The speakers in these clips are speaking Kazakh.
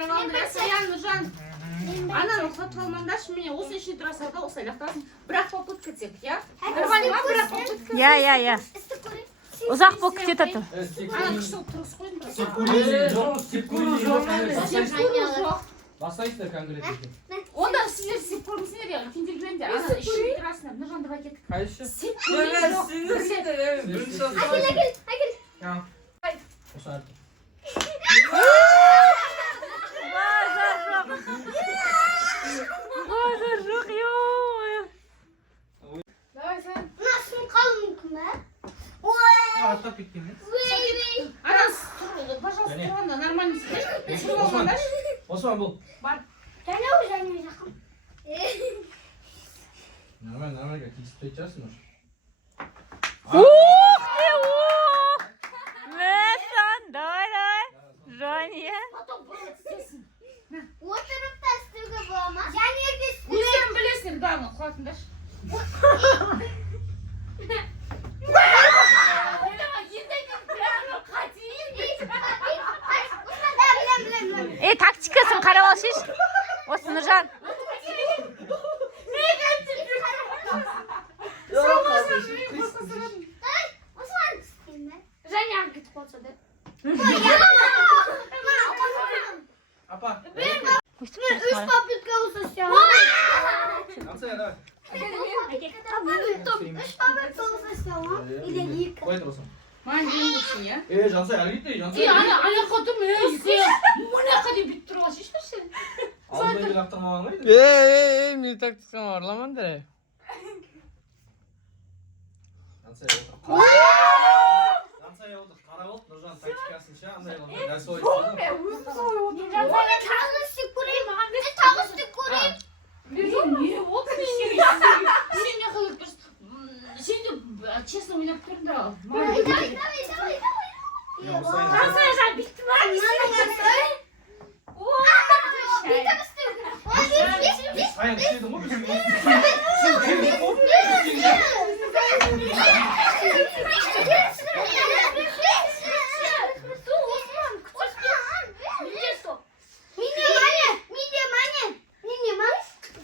қарап алдырасың, Саян, Нұржан. Ананы ұқсатып алмаңдаршы, міне осы ішіне тұрасың да, осы аяқтасын. Бірақ попытка тек, я? Нормально, бірақ попытка. Я. Ұзақ болып кетеді тұр. Ана күшті болып тұрғыз қойын. Бастайсыздар конкретно. Онда сіздер сеп көрмесіңдер, я үлкендер жүргенде. Ана ішіне тұрасыңдар. Нұржан, давай кеттік. Қайшы? Сеп көрмесіңдер. Осы арты. Боже, жоқ, ё-моё. Давай, Саян. Nasıl kalın mı? Аттап кеткен. Ана, пожалуйста, тұрғанда, нормально сіздер. Сеп алмаңдаршы. Осман бұл. Бар. Sen ne olacaksın? Нормально, кетіп жатырсың уже. Ух ты, ух! Мәсан, давай. Жаня. Потом болады істесін. Oturup da üstüge bulamaz. Yani bir Өздерің білесіңдер, главное, қуатыңдаршы. Ей, тактикасын қарап алшыш. Осы Нұржан. Женя git olsa da. Апа. Üç paprika olsa şu an. Ансая, давай. Üç paprika olsa şu an. İleri yıka. Қой тұрсың. Маған жеңдексің, я? Жансай, әлгетті, Жансай. Аяққа тұрмын, мұнаққа деп бүйтіп тұрған шешпеші. Алдымен де лақтырмаған ғой. Мен тактиканы арламаңдар. Жансай отыр. Жансай отыр. Қарап алып, Нұржан тактикасынша андай қылып, дәл солай істеді. Böyle tağıstık kurayım. Tağıstık kurayım. Не болды, сен не қылып тұрсың? Сен де честно ойнап тұрдың да. Давай. Жан бітті ма? Саян істедің ғой, біз.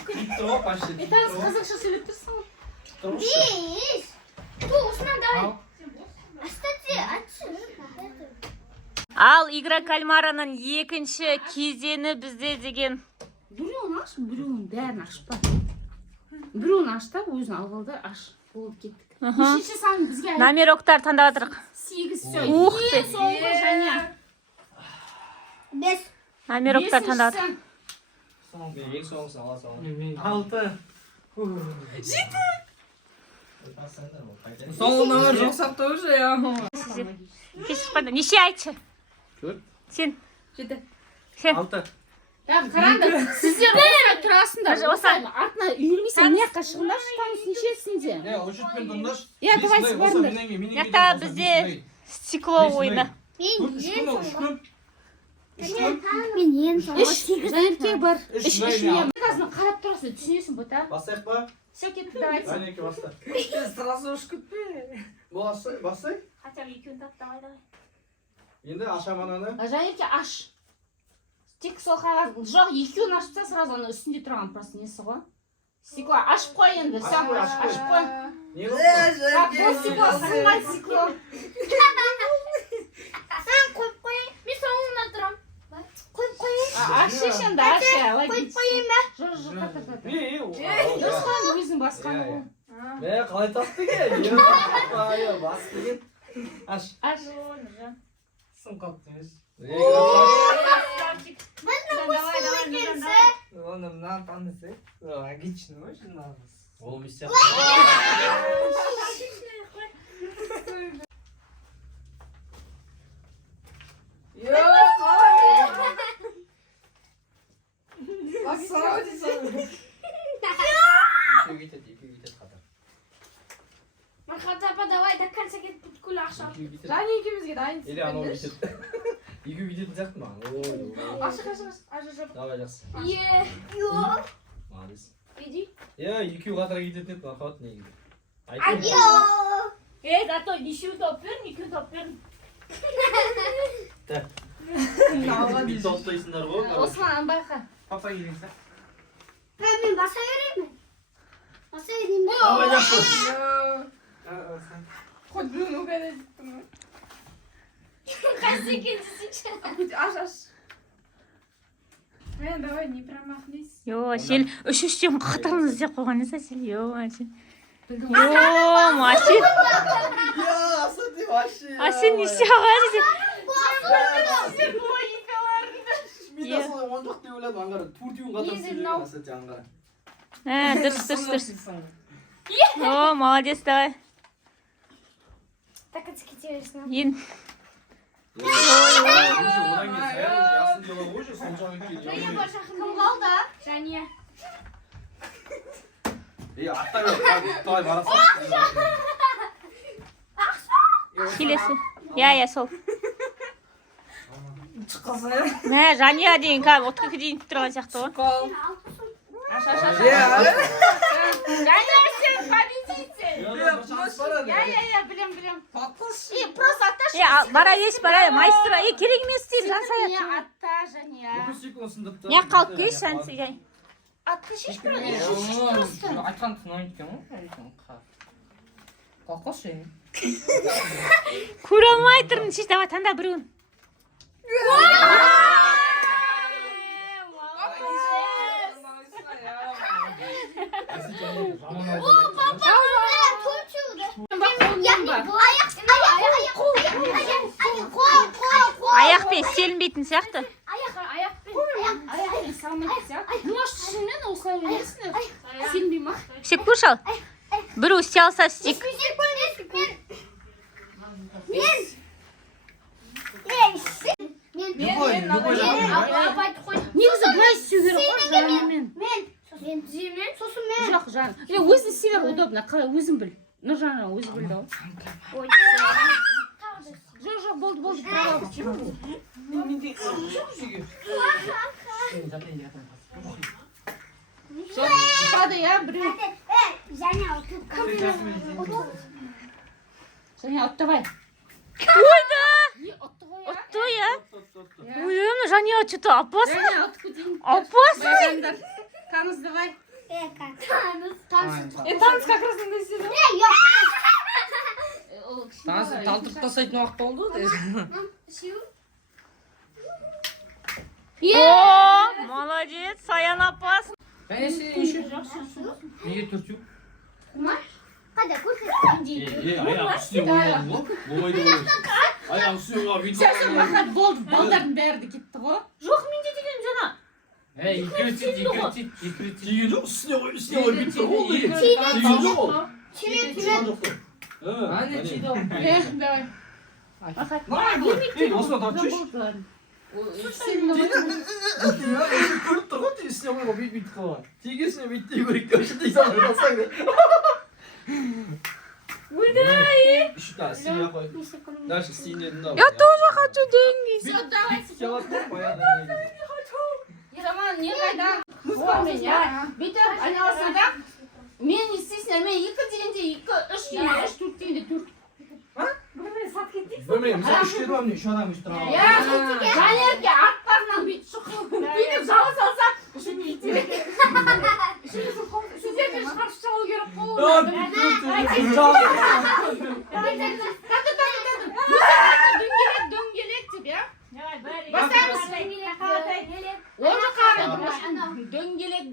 Кетті ғой, почти. Таныс қазақша сөйлеп тұрсың ғой. Тұрыңызшы. Ал. Ал игра кальмараның екінші кезеңі бізде деген. Біреуін аш, біреуін бәрін ашпа. Біреуін аш та, өзін алып алды, аш. Болып кеттік. Үшінші сан бізге Номероктар таңдап жатырық. 8 все. Ух ты. Соңғы және. Номероктар таңдап жатырық. Ең соңғысын ала салам. 6. Соңына жоқ сақтау уже я. Кешіп қойды. Неше айтшы? 4. Сен. 7. Сен. 6. Я қараңдар, сіздер осылай тұрасыңдар. Осылай. Артына үйірмейсің, мына жаққа шығыңдаршы, таныс нешесінде. Учетпен тұрыңдаршы. Я, давай, сыбарыңдар. Яқта бізде стекло ойны. Ben yeni Жәнерке бар. Үш, Үш нөл, не? Қазір қарап тұрасың, түсінесің бұ та? Бастайық па? Все кетті, давайте. Жәнерке баста. Сразу ұшып кетпе. Бастай. Хотя бы екеуін тап, давай. Енді ашам ананы. Жәнерке аш. Тек сол қағаз, жоқ, екеуін ашса сразу ана үстінде тұрған просто несі ғой. Стекло, ашып қой енді, все, Ашып қой. ашып қой. Не қылды? Так, бұл стекло, сырмай стекло. Sen koy koyayım. Bir sonuna duram. Koy koyayım. Аш шешенді, аш, алай Koy кетсін. koyayım ben. Жоқ, жоқ, так. Дұрыс қой, өзің басқан ғой. қалай тапты екен? Бас деген. Аш. Аш. Сым қапты емес. Bana bu sıvı gelse. Оны мынаны танысы. Логично ма жинағыз? Ол миссия. Екеу кетеді қатар. Мархат апа давай да kanske get på kul akşam. Екеу кетеді. Және екеумізге дайын. Или анау кетеді. Екеу кететін сияқты маған. Ашық. Давай жақсы. Yok. Молодец. Иди. Екеу қатар кететін еді махаббат негізі. Yok. Зато нешеу топ берін, екеу топ берін. Так. Bitti atlayısınlar bu. Osman байқа. Папа келіңіз. Ben basa vereyim mi? Basa vereyim mi? Давай жақсы. Хоть блин, угадать. Kaç ikincisi? Аш. Давай, не промахнись. Йо, сен үш-үштен қатарыңыз деп қойған esa сен. Йо, сен. Машин. Ya Asati вообще. А сен не істеуға сен? Мен де солай оңдық деп ойладым аңғара. Төртеуін қатар сөйлеген Асати аңғара. Дұрыс. О, молодец, давай. Так отскитируешься. Ен. Одан кейін саяр уже ясын дела уже соншалық Kım kaldı? Janiye. аттай бер. Давай барасың. Келесі. Я, сол. Шыққасы ya. Мә, жания дейін кәдімгі отқа дейін тұрған сияқты ғой. Кол. Аш. Janiye sen победитель. Я, білем. Папас. Просто атта. Бара, майстра. Керек емес деймін, жан саят. Атта, Жания. Бүкіл стекло сындырып Не қалып көйш, жан саят. Атты шеш бір. Айтқан тыңдамайды екен ғой. Қоқыс жейін. Көре алмай тұрмын, шеш, давай, таңда біреуін. Аяқпен істелінбейтін сияқты. Аяқпен салмайды сияқты. Может, шынымен осылай бересіңдер? Сенбей ма? Істеп көрші ал. Біреу істей алса істейік. Негізі былай істеу керек қой, жанымен. Сосын мен. Жоқ, жан. Өзің істей бер, удобно. Қалай, өзің біл. Нұржан өзі білді ғой. Жоқ, болды. Жоқ, шығады, я, біреу. Janiye otur. Және оттавай. Ойда! Отты ғой, я. Отто, я. Ойым, жания, что-то опасно. Және отты дейін. Опасно. Жандар. Таныс давай. Таныс как раз мында істеді. Ол кішкене Таныс бала, талтырып тастайтын уақыт болды десің. О, молодец, Саян опасно. Және сен еще. Неге төртеу? Hadi koş. аяқ үстіне ойладың ғой. Ойды ойлайсың. Аяқ үстіне ойға бүйтіп. Сәсен мақат болды, балдардың бәрі де кетті ғой. Жоқ, менде деген жана. Екеуі тиді. Тиген жоқ, үстіне ой бүйтіп тұр ғой. Тиген Тиген жоқ ол. Тиген жоқ. Әне тиді ол. Давай. Мақат. Осыны тартшы. Көріп тұр ғой, үстіне ойға бүйтіп қойған. Тигесіне бүйтіп көрек деп ішінде салып қалсаң да. Еще да, синяя қой. Дальше синерін да. Я тоже хочу деньги. Все, давай. Жалатып қояды. Роман, не қайда? Мұзғамен, я. Бүйтіп, айналасың да. Мен естейсіңдер, мен 2 дегенде 2, 3 дегенде 3, 4 дегенде 4. Білмеймін, мысалы үш деді ма міне, үш адам үш тұрған. Я, Жанерге арттарынан бүйтіп шыққан. Бүйтіп жауы салса, үшін бүйтіп. Сіздерге шығарып шығу керек қой. Дөңгелек тебе. Басамыз. Ол жаққа дөңгелек.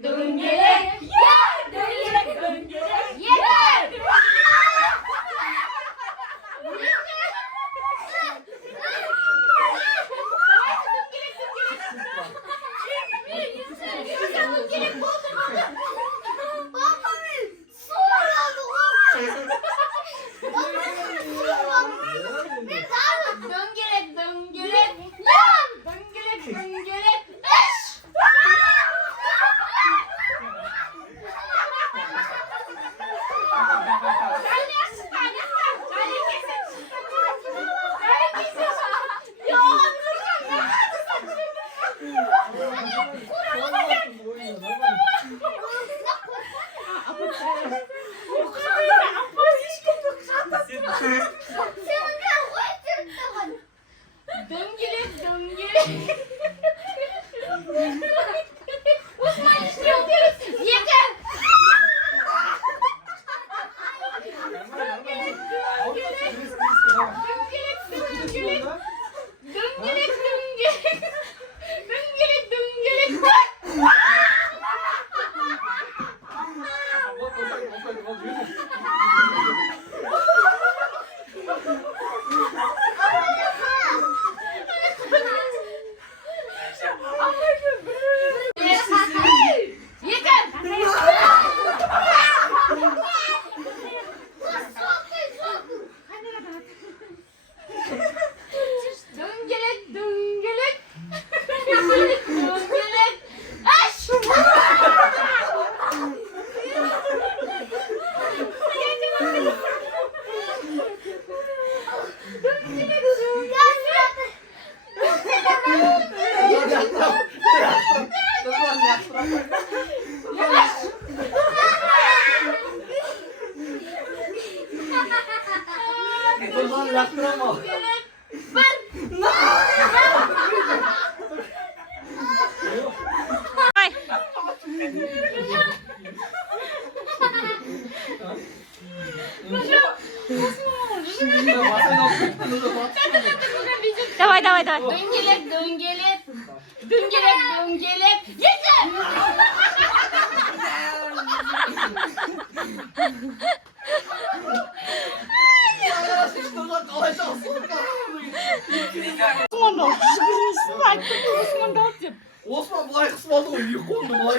Дөңгелек, дөңгелек. Дөңгелек, дөңгелек. Еді! қалай жақсы Осман былай қысып алды ғой, екі қолды былай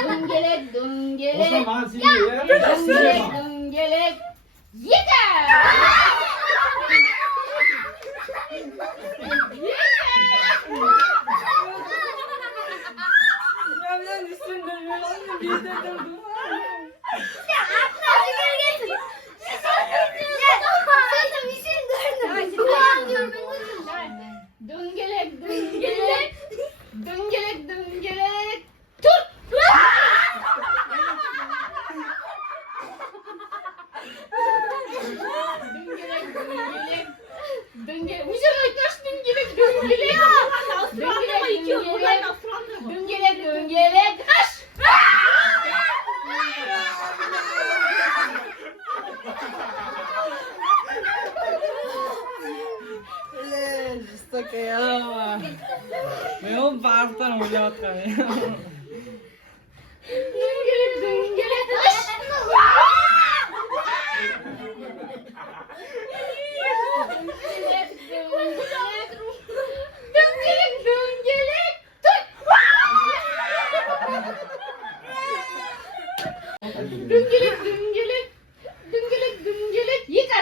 Дөңгелек, дөңгелек. Осман маған сенбей, Дөңгелек, дөңгелек. Еді! Ben üstünde bir dedim. Дөңгелек, дөңгелек. Дөңгелек, дөңгелек. Тұр! Дөңгелек, дөңгелек. Дөңгелек. Өздері айтыңдаршы, дөңгелек, дөңгелек. Дөңгелек, дөңгелек. Дөңгелек, дөңгелек. Аш! Жестокая ама. Мен ол барлықтан ойлап жатқан. Дөңгелек, дөңгелек. Аш! Дөңгелек, дөңгелек. Тұр! Дөңгелек, дөңгелек. Дөңгелек, дөңгелек. Екі.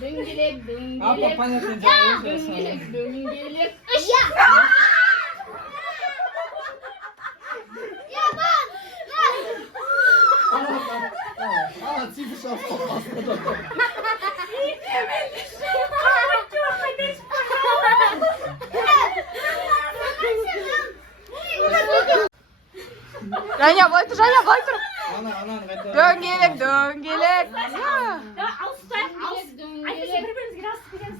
Дөңгелек, Апа, дөңгелек. понятно, дело. Дөңгелек, дөңгелек. Үш. Ана типі шапты басында. Жаня, былай тұр, Жаня, былай тұр. Ананы қайта. Дөңгелек, дөңгелек.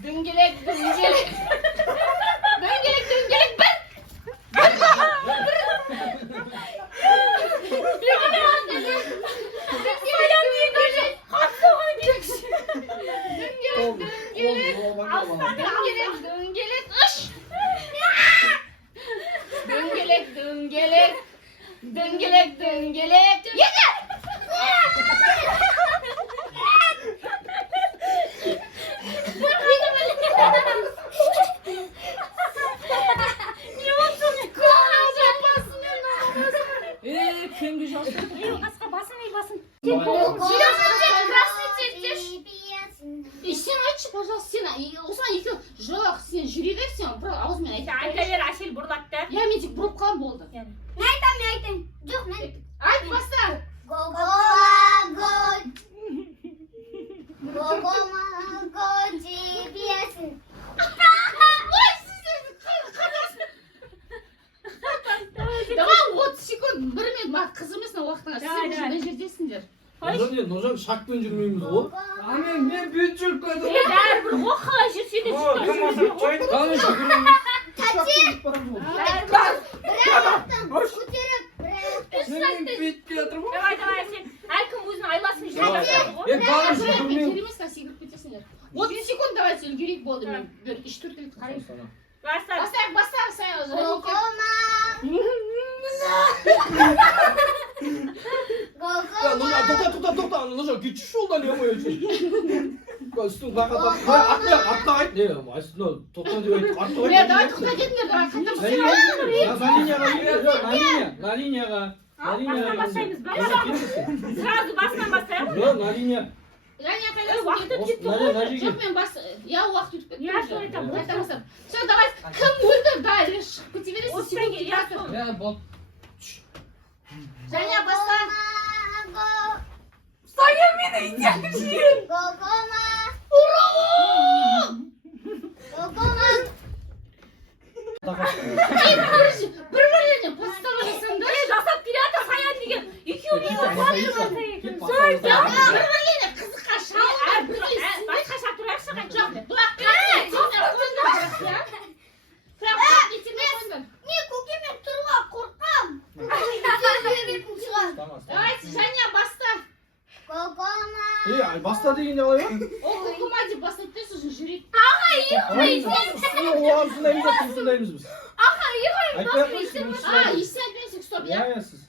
Дөңгелек, дөңгелек. Дөңгелек, дөңгелек. Бір. Дөңгелек, дөңгелек. Үш. Дөңгелек, дөңгелек. Дөңгелек, дөңгелек. Еді! Кімге жасты? И сен айтшы, пожалуйста, сен осыған екеу жоқ, сен жүре бер, сен бір ауызмен айта бер. Әшел бұрлатты. Я мен тек бұрып қалам болды. Айт баста. Ой, сіздерді қадасың. Давай 30 секунд, бір минут, қызымыз уақытыңа. Сен мына жердесіңдер. Ножан шақпен жүрмейміз ғой. Мен бүйт жүріп қойдым. Бәрібір оқыла жүрсе де Қаны жүгіреміз. Мен бүйт келатыр ғой. Давай, сен әркім өзінің айласын Давай. жүріп. Қаны жүгірмейміз. Керемесіне секіріп кетесіңдер. 30 секунд давайте үлгерейік болды. Мен 3-4 рет қараймын. Бастап. Бастайық, сәй. Тоқта. Ножан кетші жолдан не қойып жүр. Үстің бақата. Атта айт. Не, астына тоқта деп айт. Атта айт. Давай тоқта кетіңдер, давай қайтамыз. На линияға. Бастаймыз, сразу басынан бастайық. На линия. Жаня, Уақыт өтіп кетті ғой. жоқ, мен я уақыт өтіп кетті. Я что айтамын? Все, давай, кім өлді? Да, шығып кете бересіз. Осыдан кейін я сол. Жаня, баста. Сая мені итекші. Бір-бірлеріне подстава жасаңдар. Жасап келеді Саян деген. Екеуі не бар? Бір-бірлеріне қызыққа шал. Басқаша тұрайықшы қайтып. Жоқ, бұлақ Давайте, Жаня, баста. баста дегенде қалай ба? Ол кукума деп бастайды да сосын жүреді. Осындаймыз біз. Айтпай ақ қойшы, мен Естен айтпайсың, стоп, я? иә, сіз.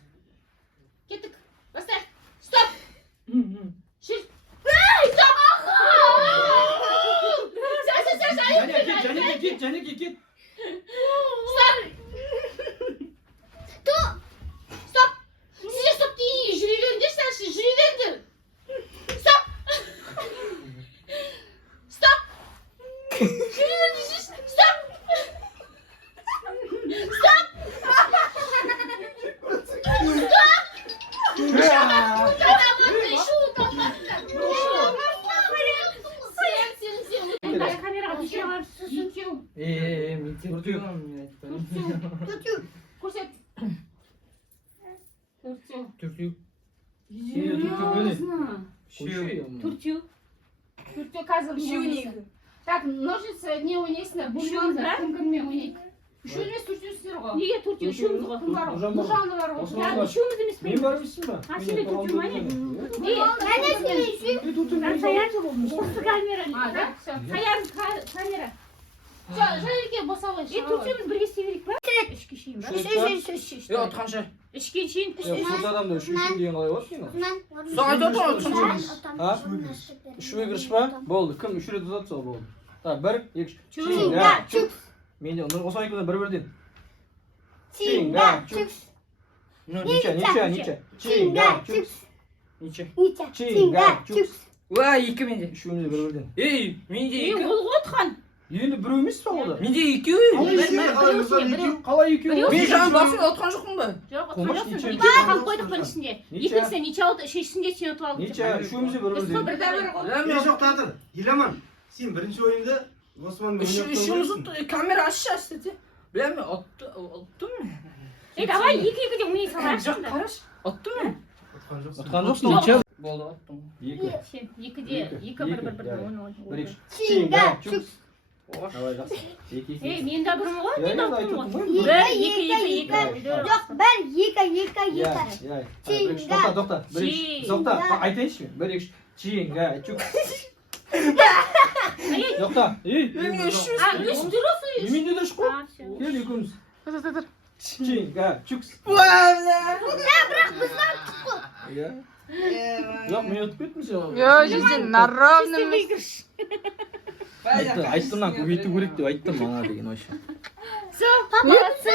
Кеттік. Бастай. Стоп. Жүр. Және кет. Стоп. Сіздер стоп дейін жүре беріңдерші, әнші, жүре беріңдер. Стоп. Стоп. Жүре беріңдерші. Стоп. Стоп. Камераға түсіре аламыз. Мен тек тұрмын, мен айтпаймын. Көрсет. Төртеу. Төртеу қазір үшеу. Так, ножницы не ойнайсыңдар, бөлмеңдер, кім кіммен ойнайды. Үшеу емес, төртеусіздер ғой. Неге төртеу? Үшеуміз ғой. Кім бар ғой? Нұржан бар. Нұржанды бар ғой. Осыған Я бар. үшеуміз емес пе? Мен бар емессің ба? А, сен де төртеу ма не? Осы камера. А, да? Все. Саян камера. Жанерке боса ғой. Төртеуміз бірге істей берейік па? Үшке шейін ба? Отқанша. Үшке шейін. Төрт адамда үш деген қалай болады деймін? Үшеуге кіріш па? Болды, кім үш рет ұзатса ол болды. Так, бір, екі, үш. Менде осыған екеуден бір-бірден. Ниче. Уа, екі менде. Үшеумізде бір-бірден. Менде Е, екі. ол ғой отқан. Енді біреу емес па олда? Менде екеу. Қалай екеу? Мен жаңа басында отқан жоқпын ба? Жоқ, Қомаш отқан жоқсың. ниче. Екі қалып қойдық бір ішінде. Ниче. Екіншісі ниче алды, үшіншісінде сен ұтып алдың. Ниче, үшеумізде Біз сол бір-бірден. бірде бір ғой. жоқ тағдыр еламан сен бірінші ойында Османды Үшеуміз камера ашшы істете. Білем мен ұттым. Давай екі-екіде ойнай Жоқ, салайықшы. қараш. Ұттым мен. Ұтқан жоқсың, ниче? Болды, ұттым. Екі. Сен екіде, екі бір-бір Бір, екі, ойнай. Давай, жақсы. Екі. Мен де бірмін ғой, Я мен де енді ұттым айтып ғой. отырмын ғой. Бір, екі. Тоқта. Бір, екі. Тоқта, айтайыншы мен. Бір, екі, чинга, чук. Тоқта. Мен үш А, үш дұрыс үш. Неменде де шық қой. А, все. Кел екеуміз. Чинга, чукс. Иә. Жоқ, мен өтіп кеттім сен. Айттым, көбейту керек деп айттым ана деген вообще. Все, молодцы.